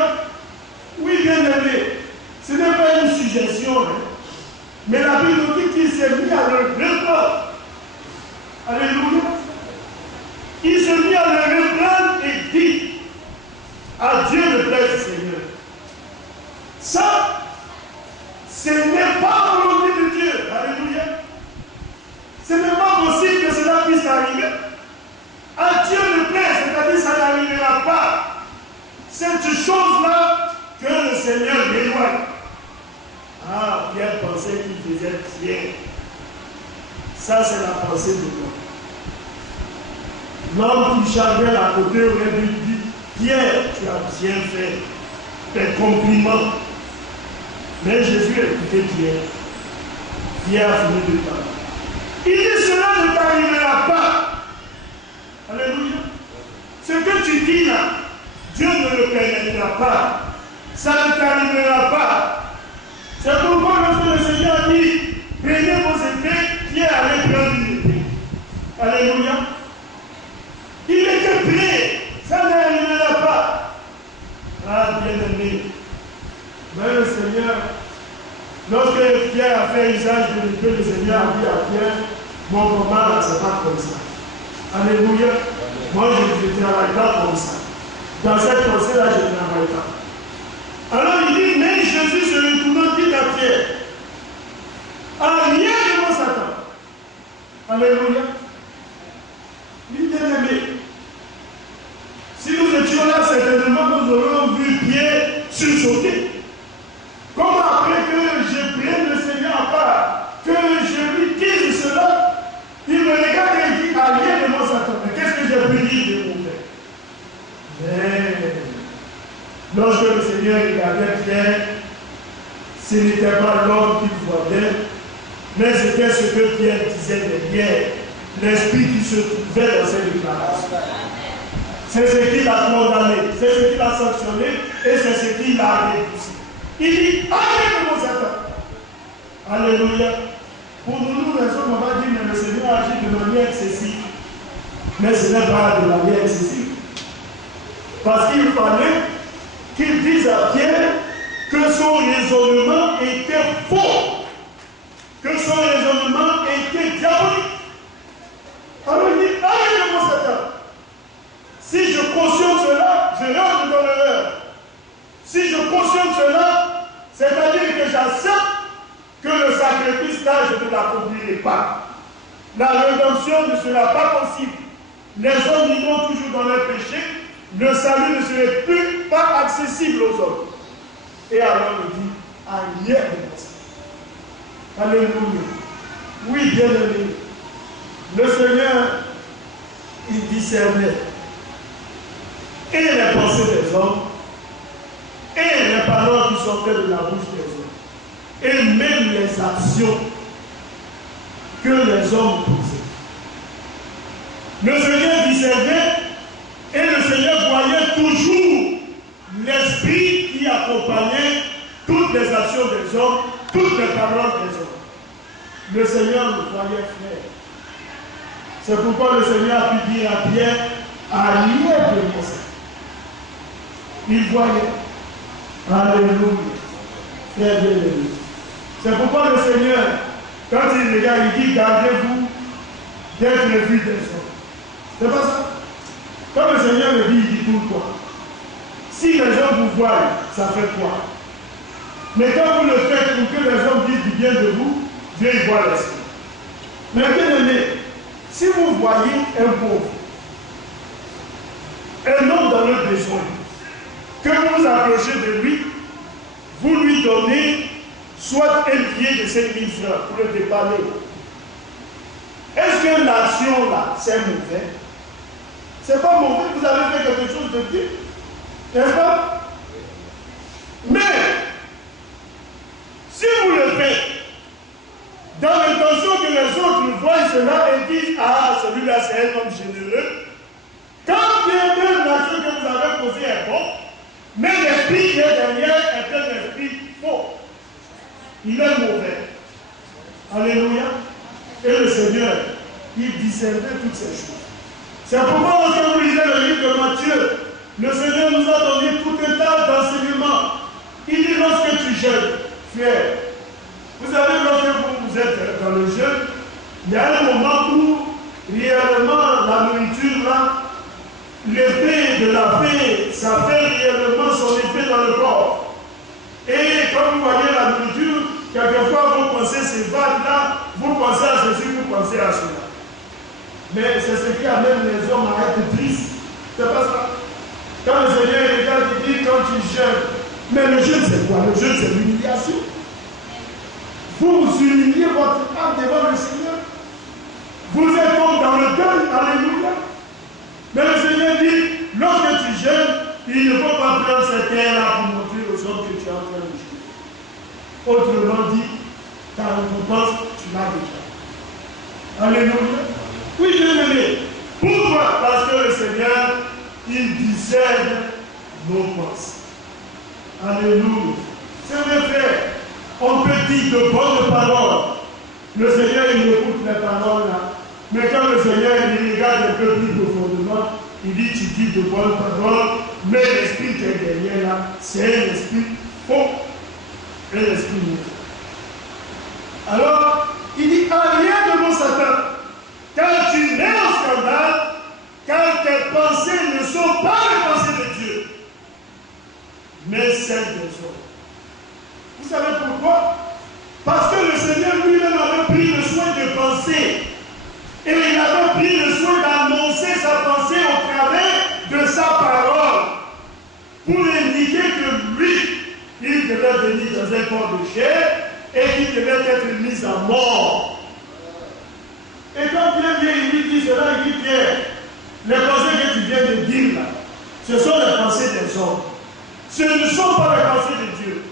Oui, bien aimé, ce n'est pas une suggestion, hein. Mais la Bible nous dit qu'il s'est mis à le reprendre. Alléluia. Il s'est mis à le reprendre à Dieu le plaise, Seigneur. Ça, ce n'est pas la volonté de Dieu. Alléluia. Ce n'est pas possible que cela puisse arriver. À Dieu le plaise, c'est-à-dire ça n'arrivera pas. Cette chose-là que le Seigneur dévoile. Ah, Pierre pensait qu'il faisait Pierre. Ça, c'est la pensée de Dieu. L'homme qui charbait à côté aurait dû dire, Pierre, tu as bien fait. Tes compliments. Mais Jésus a écouté Pierre. Pierre a fini de parler. Il dit, cela ne t'arrivera pas. Alléluia. Ce que tu dis là, Dieu ne le permettra pas. Ça ne t'arrivera pas. C'est pourquoi lorsque le Seigneur dit, prenez vos épées, Pierre allait prendre une épée. Alléluia. Il était prêt. Ça n'arrivera pas. Ah, bien-aimé. Mais le Seigneur, lorsque Pierre a fait usage de l'épée, le Seigneur a dit à Pierre, mon combat, c'est pas comme ça. Alléluia. Moi, je ne travaille pas comme ça. Dans cette pensée-là, je ne travaille pas. Alors il dit, mais Jésus se retournant dit à Pierre, rien de mon Satan. Alléluia. Il est aimé. Si nous étions là, certainement, nous aurions vu Pierre sursauter. Comme après que je prenne le Seigneur à part, que je lui dise cela, il me regarde et il dit, rien de mon Satan. Mais qu'est-ce que j'ai pu dire de mon père? Mais lorsque le Seigneur regardait Pierre, ce n'était pas l'homme qu'il voyait, mais c'était ce que Pierre disait derrière, l'esprit qui se trouvait dans cette déclaration. C'est ce qu'il a condamné, c'est ce qu'il a sanctionné et c'est ce qu'il a repoussé. Il dit, allez mon Satan. Alléluia. Pour nous, les hommes, on va dire, mais le Seigneur agit de manière excessive. Mais ce n'est pas de manière excessive. Parce qu'il fallait qu'il dise à Pierre que son raisonnement était faux. Que son raisonnement était diabolique. Alors il dit, allez mon Satan. Si je cautionne cela, je rentre dans l'erreur. Si je cautionne cela, c'est-à-dire que j'accepte que le sacrifice là, je ne l'accomplirai pas. La rédemption ne sera pas possible. Les hommes vivront toujours dans leur péché. Le salut ne serait plus pas accessible aux hommes. Et alors il dit, rien de ça. Alléluia. Oui, bien aimé. Le Seigneur, il discernait et les pensées des hommes et les paroles qui sortaient de la bouche des hommes. Et même les actions que les hommes posaient. Le Seigneur discernait et le Seigneur voyait toujours l'esprit qui accompagnait toutes les actions des hommes, toutes les paroles des hommes. Le Seigneur le voyait faire. C'est pourquoi le Seigneur a pu dire à Pierre, arrière de moi. Il voyait. Alléluia. Très bien aimé. C'est pourquoi le Seigneur, quand il regarde, il dit, gardez-vous d'être vu des hommes. C'est pas ça? Quand le Seigneur le dit, il dit pourquoi? Si les gens vous voient, ça fait quoi? Mais quand vous le faites pour que les hommes disent du bien de vous, Dieu y voit l'esprit. Mais bien aimé, si vous voyez un pauvre, un homme dans le besoin, que vous vous approchez de lui, vous lui donnez soit un billet de 5 000 francs pour le dépanner. Est-ce que l'action là, c'est mauvais? C'est pas mauvais, vous avez fait quelque chose de bien. N'est-ce pas? Mais, si vous le faites, dans l'intention que les autres voient cela et disent, ah, celui-là c'est un homme généreux, quand bien même l'action que vous avez posée est bon, mais l'esprit qui est derrière est un esprit faux. Il est mauvais. Alléluia. Et le Seigneur, il discernait toutes ces choses. C'est pourquoi lorsque vous lisez le livre de Matthieu, le Seigneur nous a donné tout un tas d'enseignements. Il dit lorsque tu jeûnes, frère, vous savez, lorsque vous êtes dans le jeûne, il y a un moment où réellement la nourriture là, l'effet de la paix, ça fait réellement penser à cela. Mais c'est ce qui amène les hommes à être tristes. C'est pas ça. Quand le Seigneur regarde, il dit quand tu jeûnes. Mais le jeûne, c'est quoi? Le jeûne, c'est l'humiliation. Vous vous humiliez votre âme devant le Seigneur. Vous êtes comme dans le deuil. Alléluia. Mais le Seigneur dit, lorsque tu jeûnes, il ne faut pas prendre cette terre-là pour montrer aux hommes que tu es en train de jeûner. Autrement dit, ta récompense, tu l'as déjà. Alléluia. Oui, bien-aimé. Pourquoi? Parce que le Seigneur, il discerne nos pensées. Alléluia. C'est vrai, frère. On peut dire de bonnes paroles. Le Seigneur, il écoute les paroles là. Mais quand le Seigneur, il regarde un peu plus profondément, il dit, tu dis de bonnes paroles, mais l'esprit qui est derrière là, c'est un esprit faux. Un esprit mauvais. Alors, il dit, en rien de mon Satan, quand tu nais au scandale, quand tes pensées ne sont pas les pensées de Dieu, mais celles des hommes. Vous savez pourquoi? Parce que le Seigneur lui-même avait pris le soin de penser. Et il avait pris le soin d'annoncer sa pensée au travers de sa parole. Pour indiquer que lui, il devait venir dans un corps de chair et qu'il devait être mis à mort. Et quand Pierre vient, il lui dit cela, il dit Pierre, les pensées que tu viens de dire là, ce sont les pensées des hommes. Ce ne sont pas les pensées de Dieu.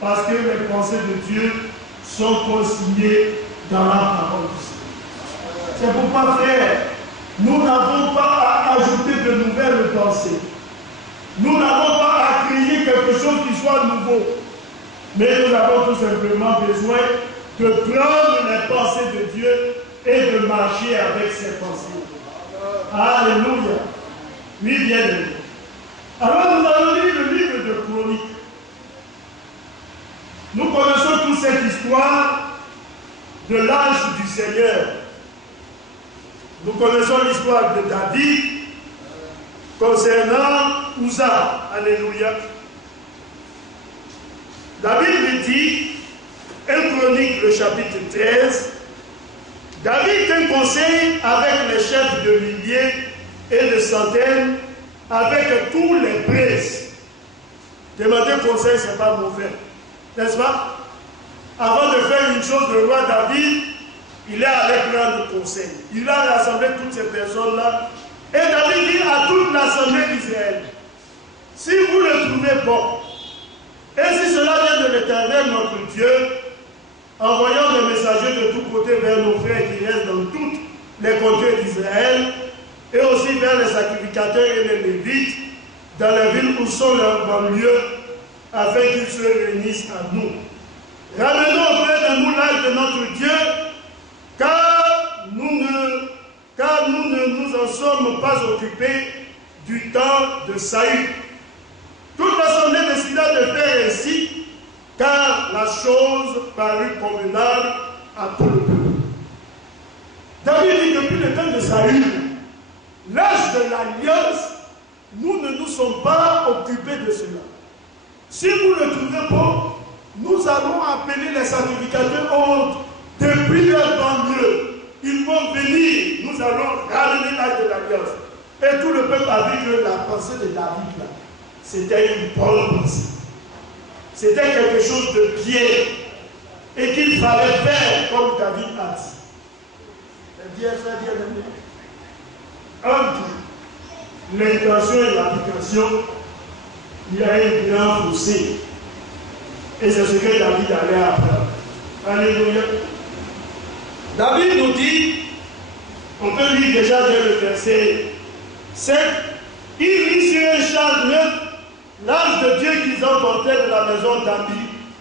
Parce que les pensées de Dieu sont consignées dans la parole du Seigneur. C'est pourquoi, frère, nous n'avons pas à ajouter de nouvelles pensées. Nous n'avons pas à créer quelque chose qui soit nouveau. Mais nous avons tout simplement besoin de prendre les pensées de Dieu et de marcher avec ses pensées. Alléluia. Oui, bien aimé. Alors nous allons lire le livre de Chroniques. Nous connaissons toute cette histoire de l'ange du Seigneur. Nous connaissons l'histoire de David concernant Uza. Alléluia. David dit, 1 Chronique, le chapitre 13, David tint conseil avec les chefs de milliers et de centaines, avec tous les princes. Demander conseil, ce n'est pas mauvais. N'est-ce pas? Avant de faire une chose, le roi David, il est allé prendre conseil. Il a rassemblé toutes ces personnes-là. Et David dit à toute l'assemblée d'Israël, si vous le trouvez bon, et si cela vient de l'Éternel, notre Dieu, envoyons des messagers de tous côtés vers nos frères qui restent dans toutes les contrées d'Israël, et aussi vers les sacrificateurs et les Lévites, dans les villes où sont leurs banlieues, afin qu'ils se réunissent à nous. Ramenons auprès de nous l'âge de notre Dieu, car nous ne nous en sommes pas occupés du temps de Saül. Toute l'assemblée décida de faire ainsi, car la chose parut convenable à tout le peuple. David dit depuis le temps de Saül, l'âge de l'alliance, nous ne nous sommes pas occupés de cela. Si vous le trouvez bon, nous allons appeler les sacrificateurs autres depuis leur banlieue. Ils vont venir, nous allons ramener l'âge de l'alliance. Et tout le peuple a vu que la pensée de David, là, c'était une bonne pensée. C'était quelque chose de bien. Et qu'il fallait faire comme David a dit. Entre l'intention et l'application, il y a un grand fossé. Et c'est ce que David allait apprendre. Alléluia. David nous dit, on peut lire déjà dès le verset 7, il lit sur un char neuf l'ange de Dieu qu'ils emportaient de la maison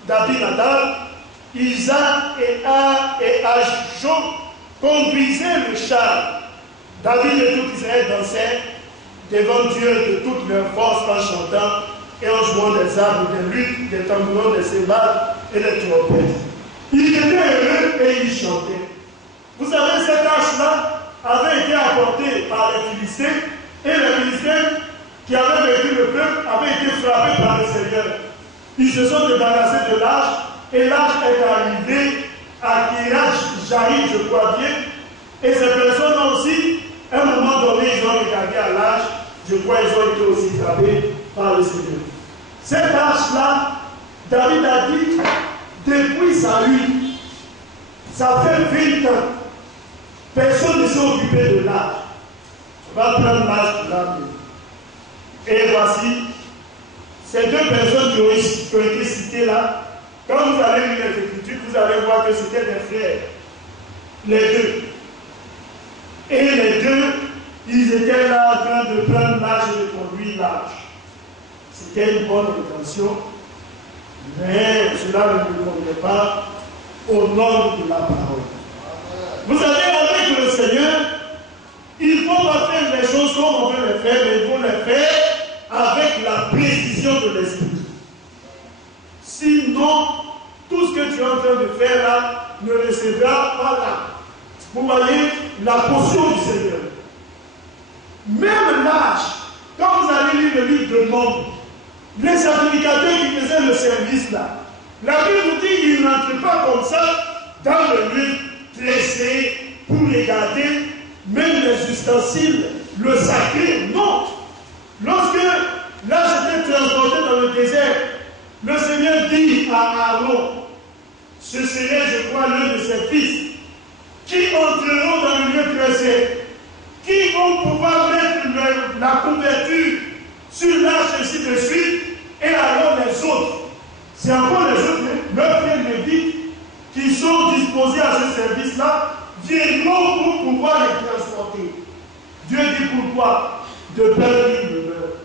d'Abinadab, Isaac et Achjo conduisaient le char. David et tout Israël dansaient devant Dieu de toute leur force en chantant et en jouant des arbres, des luttes, des tambourins, des cymbales et des trompettes. Ils étaient heureux et ils chantaient. Vous savez, cette arche-là avait été apportée par les Philistins, et les Philistins qui avaient vécu le peuple avaient été frappés par le Seigneur. Ils se sont débarrassés de l'arche, et l'arche est arrivée à Kiryat Jaïm, je crois bien, Et ces personnes aussi, à un moment donné, ils ont regardé à l'âge, je crois qu'ils ont été aussi frappés par le Seigneur. Cette âge-là, David a dit, depuis sa vie, ça fait 20 ans, personne ne s'est occupé de l'âge. On va prendre l'âge de l'âge. Et voici, ces deux personnes qui ont été citées là, quand vous allez lire les Écritures, vous allez voir que c'était des frères. Les deux. Et les deux, ils étaient là en train de prendre l'âge et de conduire l'âge. C'était une bonne intention, mais cela ne répondait pas au nom de la parole. Vous savez, avec le Seigneur, il faut pas faire les choses comme on veut les faire, mais il faut les faire avec la précision de l'esprit. Sinon, tout ce que tu es en train de faire là ne recevra pas là. Vous voyez la portion du Seigneur. Même l'âge, quand vous allez lire le livre de Nombre, les sacrificateurs qui faisaient le service là, la Bible nous dit qu'ils n'entrent pas comme ça dans le lieu dressé pour regarder même les ustensiles, le sacré, non. Lorsque l'âge était transporté dans le désert, le Seigneur dit à Aaron, ce serait, je crois, l'un de ses fils, qui entreront dans le lieu dressé, qui vont pouvoir mettre la couverture sur l'arche ainsi de suite, et alors les autres, c'est encore les autres, leurs frères lévites, qui sont disposés à ce service-là, viendront pour pouvoir les transporter. Dieu dit pourquoi? De peur qu'ils ne meurent.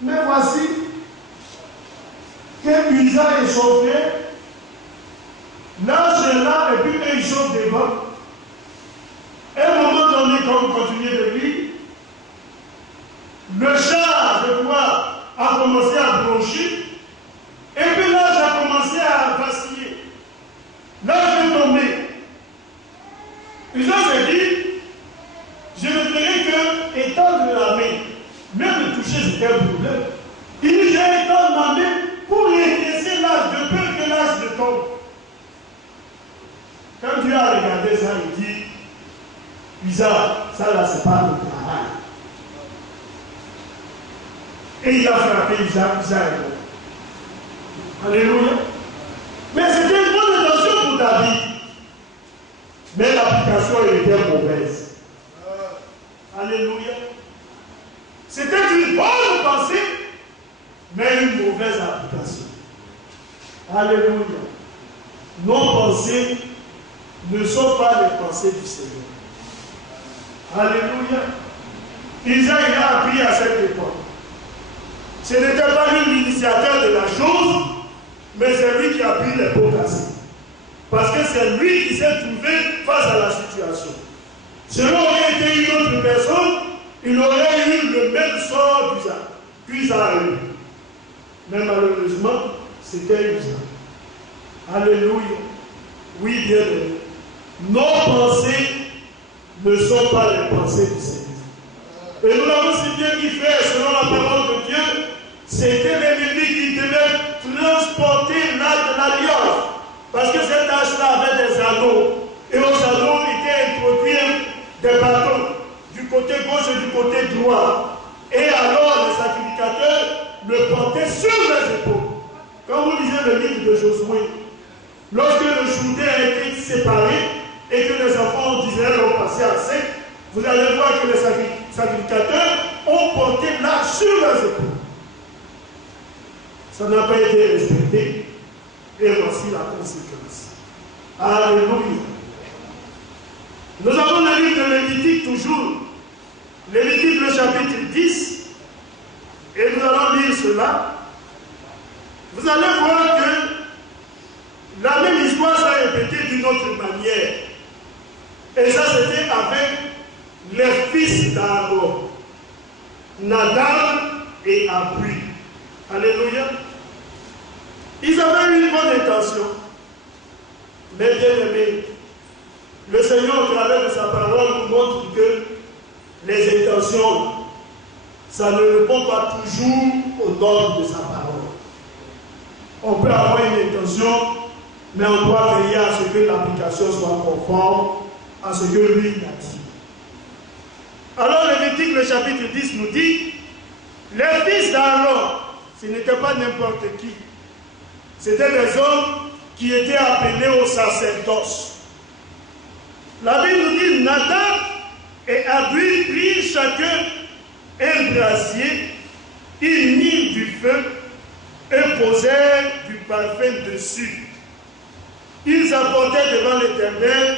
Mais voici que Uza est sauvé, l'âge est là, et puis ils sont devant. Et à un moment donné, quand vous continuez de lire, le char, je crois, a commencé à broncher, et puis l'âge a commencé à vaciller. L'âge est tombé. Uza s'est dit, je ne ferai que étendre la main. Même le toucher, c'était un problème. Il dit, j'ai étendu ma main pour redresser l'âge, de peur que l'âge ne tombe. Quand Dieu a regardé ça, il dit, Uza, ça là, c'est pas le travail. Et il a frappé Uza est mort. Alléluia. Mais c'était une bonne intention pour David. Mais l'application était mauvaise. Alléluia. C'était une bonne pensée, mais une mauvaise application. Alléluia. Nos pensées ne sont pas les pensées du Seigneur. Alléluia. Isaac a appris à cette époque. Ce n'était pas lui l'initiateur de la chose, mais c'est lui qui a pris les pots cassés. Parce que c'est lui qui s'est trouvé face à la situation. Si l'on aurait été une autre personne, il aurait eu le même sort qu'Uza a eu. Mais malheureusement, c'était Uza. Alléluia. Oui, bien aimé. Nos pensées ne sont pas les pensées du Seigneur. Et nous l'avons si bien dit faire, selon la parole de Dieu, c'était l'ennemi qui devait transporter l'arche de l'alliance. Parce que cet arche-là avait des anneaux. Et aux anneaux étaient introduits des bâtons du côté gauche et du côté droit. Et alors les sacrificateurs le portaient sur les épaules. Quand vous lisez le livre de Josué, lorsque le Jourdain a été séparé et que les enfants d'Israël ont passé à sec, vous allez voir que les sacrificateurs ont porté l'arche sur les épaules. Ça n'a pas été respecté. Et voici la conséquence. Alléluia. Nous avons le livre de Lévitique toujours. Lévitique le chapitre 10. Et nous allons lire cela. Vous allez voir que la même histoire s'est répétée d'une autre manière. Et ça c'était avec les fils d'Aaron, Nadab et Abihu. Alléluia. Ils avaient une bonne intention. Mais bien aimé, le Seigneur, au travers de sa parole, nous montre que les intentions, ça ne répond pas toujours aux normes de sa parole. On peut avoir une intention, mais on doit veiller à ce que l'application soit conforme à ce que lui a dit. Alors Lévitique, le chapitre 10 nous dit, les fils d'Aaron, ce n'était pas n'importe qui. C'était des hommes qui étaient appelés au sacerdoce. La Bible nous dit, Nadab et Abihu prirent chacun un brasier, ils mirent du feu et posèrent du parfum dessus. Ils apportaient devant l'Éternel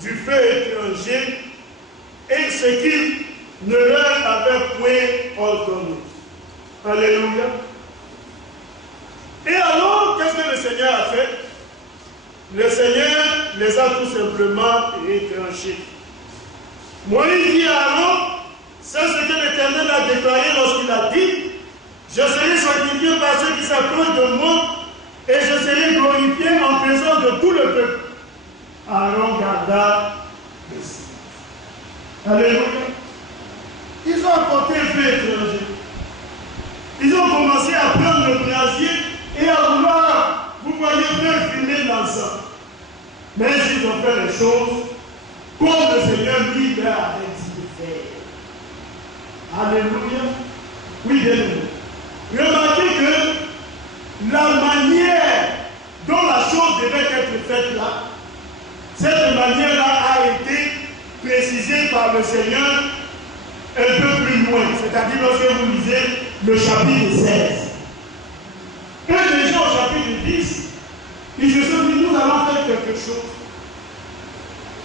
du feu étranger et ce qu'il ne leur avait point ordonné. Alléluia. Et alors, qu'est-ce que le Seigneur a fait? Le Seigneur les a tout simplement retranchés. Moïse dit à Aaron, c'est ce que l'Éternel a déclaré lorsqu'il a dit, je serai sanctifié par ceux qui s'approchent de moi et je serai glorifié en présence de tout le peuple. Aaron garda le silence. Alléluia. Ils ont apporté un feu étranger. Ils ont commencé à prendre le brasier et à vouloir, vous voyez, faire fumer l'encens. Mais ils ont fait les choses comme le Seigneur lui leur avait dit de faire. Alléluia. Oui, bien aimé. Remarquez que la manière dont la chose devait être faite là, cette manière-là a été précisée par le Seigneur un peu plus loin. C'est-à-dire lorsque vous lisez le chapitre 16. Et déjà au chapitre 10, ils se sont dit, nous allons faire quelque chose.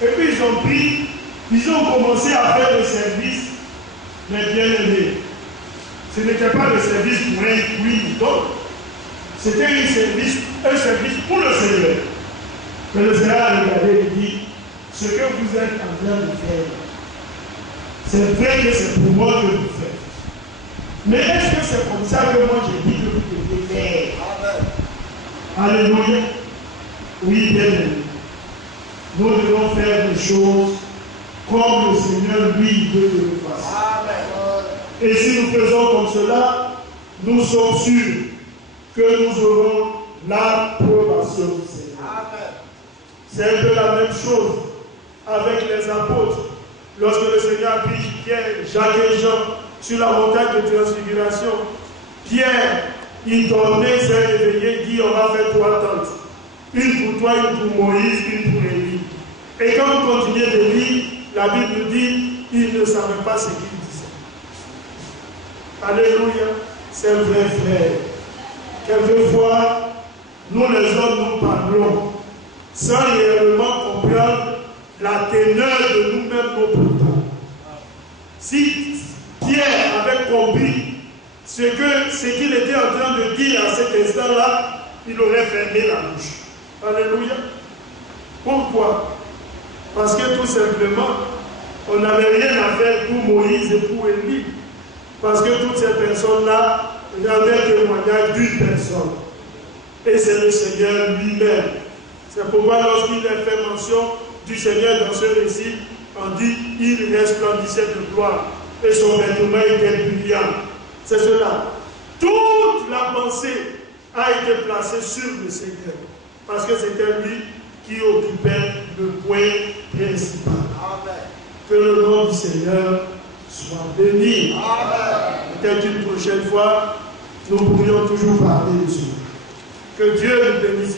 Et puis ils ont commencé à faire le service, mais bien aimés. Ce n'était pas le service pour un fruit d'autre. C'était un service pour le Seigneur. Mais le Seigneur a regardé et dit, ce que vous êtes en train de faire, c'est vrai que c'est pour moi que vous faites. Mais est-ce que c'est comme ça que moi j'ai dit que vous devez faire? Amen. Alléluia. Oui, bien aimé. Nous devons faire des choses comme le Seigneur lui veut que nous fassions. Et si nous faisons comme cela, nous sommes sûrs que nous aurons l'approbation du Seigneur. C'est un peu la même chose avec les apôtres. Lorsque le Seigneur a pris Pierre, Jacques et Jean sur la montagne de transfiguration, Pierre, il dormait, s'est réveillé, dit on va faire 3 tentes. Une pour toi, une pour Moïse, une pour Élie. Et quand vous continuez de lire, la Bible dit, il ne savait pas ce qu'il disait. Alléluia, c'est vrai frère. Quelquefois, nous les hommes, nous parlons sans réellement comprendre la teneur de nous-mêmes, nos propos. Si Pierre avait compris ce qu'il était en train de dire à cet instant-là, il aurait fermé la bouche. Alléluia. Pourquoi? Parce que tout simplement, on n'avait rien à faire pour Moïse et pour Élie. Parce que toutes ces personnes-là rendaient témoignage d'une personne. Et c'est le Seigneur lui-même. C'est pourquoi lorsqu'il est fait mention du Seigneur dans ce récit, on dit il resplendissait de gloire et son vêtement était brillant. C'est cela. Toute la pensée a été placée sur le Seigneur. Parce que c'était lui qui occupait le point principal. Amen. Que le nom du Seigneur soit béni. Peut-être une prochaine fois, nous pourrions toujours parler de cela. Que Dieu nous bénisse.